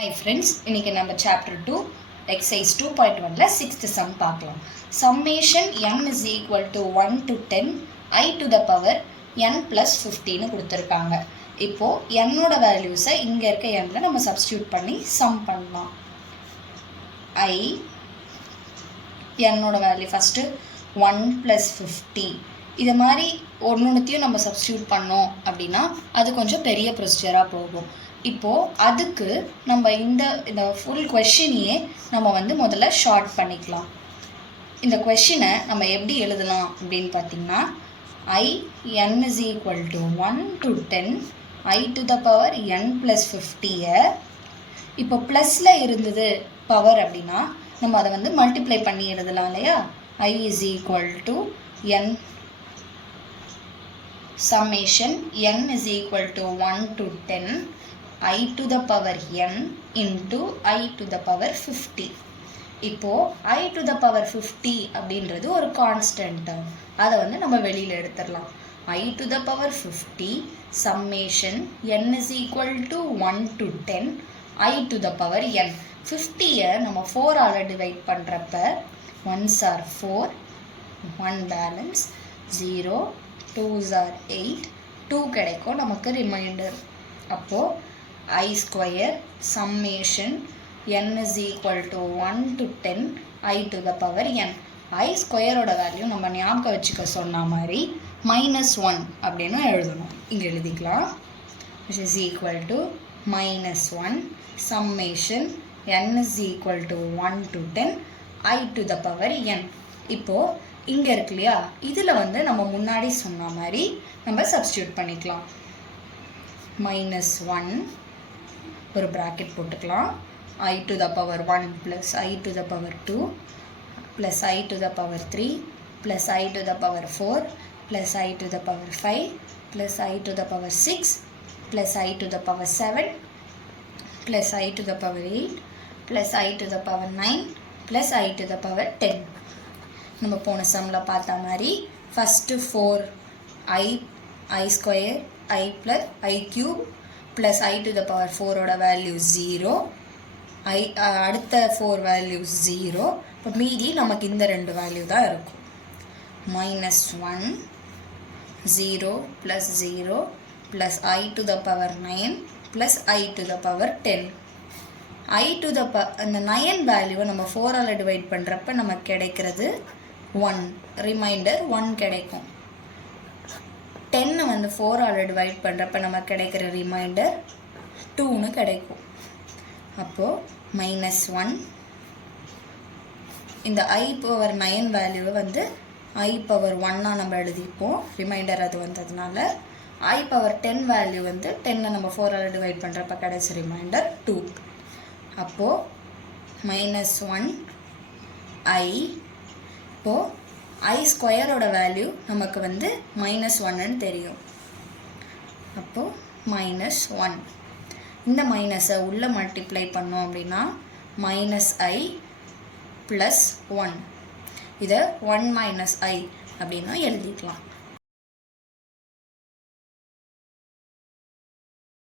Hi friends, இன்னைக்கு நம்ம chapter 2 exercise 2.1ல 6th sum பார்க்கலாம். Summation n is equal to 1 to 10 I to the power n plus 15 கொடுத்திருக்காங்க. இப்போ n ஓட வேல்யூஸை இங்க இருக்க nல நம்ம சப்ஸ்டிட்யூட் பண்ணி sum பண்ணலாம். I n ஓட வேல்யூ ஃபர்ஸ்ட் 1 plus 50. இது மாதிரி ஒன்னொன்னுத்தையும் நம்ம சப்ஸ்டிட்யூட் பண்ணோம் அப்படின்னா அது கொஞ்சம் பெரிய ப்ரொசீஜராக போகும். இப்போது அதுக்கு நம்ம இந்த ஃபுல் கொஷினையே நம்ம முதல்ல ஷார்ட் பண்ணிக்கலாம். இந்த கொஷினை நம்ம எப்படி எழுதலாம் அப்படின்னு பார்த்தீங்கன்னா I n is equal to 1 to 10 I to the power n plus 50 இப்போ ப்ளஸில் இருந்தது பவர் அப்படின்னா நம்ம அதை மல்டிப்ளை பண்ணி எழுதலாம் இல்லையா. I is equal to n summation n is equal to 1 to 10 I to the power n into I to the power 50. இப்போ I to the power 50 அப்படின்றது ஒரு கான்ஸ்டன்ட். அதை நம்ம வெளியில் எடுத்துடலாம். I to the power 50 summation n is equal to 1 to 10 I to the power n. 50 நம்ம 4 all divide பண்ணுறப்ப 1s are 4, 1 balance 0, 2s are 8, 2 கிடைக்கும் நமக்கு ரிமைண்டர். அப்போது I square summation n is equal to 1 to 10 I to the power n. I square ஓட value நம்ம ஞாபகம் வச்சுக்க சொன்ன மாதிரி -1 அப்படின்னு எழுதணும். இங்கே எழுதிக்கலாம். which is equal to -1 summation n is equal to 1 to 10 I to the power n. இப்போது இங்கே இருக்கு இல்லையா, இதில் நம்ம முன்னாடி சொன்ன மாதிரி நம்ம சப்ஸ்டியூட் பண்ணிக்கலாம். -1 ஒரு ப்ராக்கெட் போட்டுக்கலாம். I to the power 1 plus I to the power 2 plus I to the power 3 plus I to the power 4 plus I to the power 5 plus I to the power 6 plus I to the power 7 plus I to the power 8 plus I to the power 9 plus I to the power 10. நம்ம போன சம்மில் பார்த்த மாதிரி first 4 I square I plus I cube plus I to the power 4 ஓட value 0, அடுத்த 4 value 0. இப்போ மீதி நமக்கு இந்த ரெண்டு வேல்யூ தான் இருக்கும். -1 0 plus 0 plus I to the power 9 plus I to the power 10. I to the அந்த 9 வேல்யூவை நம்ம 4 ஆல் டிவைட் பண்ணுறப்ப நமக்கு கிடைக்கிறது 1, ரிமைண்டர் 1 கிடைக்கும். 10 4 ஆல் டிவைட் பண்ணுறப்ப நமக்கு கிடைக்கிற ரிமைண்டர் 2ன்னு கிடைக்கும். அப்போது -1 இந்த I பவர் 9 வேல்யூவை I பவர் 1 நம்ம எழுதிப்போம். ரிமைண்டர் அது வந்ததுனால I பவர் 10 வேல்யூ 10 நம்ம 4 ஆல் டிவைட் பண்ணுறப்ப கிடைச்ச ரிமைண்டர் 2. அப்போது -1 I இப்போது I ஸ்கொயரோட வேல்யூ நமக்கு -1ன்னு தெரியும். அப்போது -1 இந்த மைனஸை உள்ளே மல்டிப்ளை பண்ணோம் அப்படின்னா -I + 1 இதை 1 - I அப்படின்னா எழுதிக்கலாம்.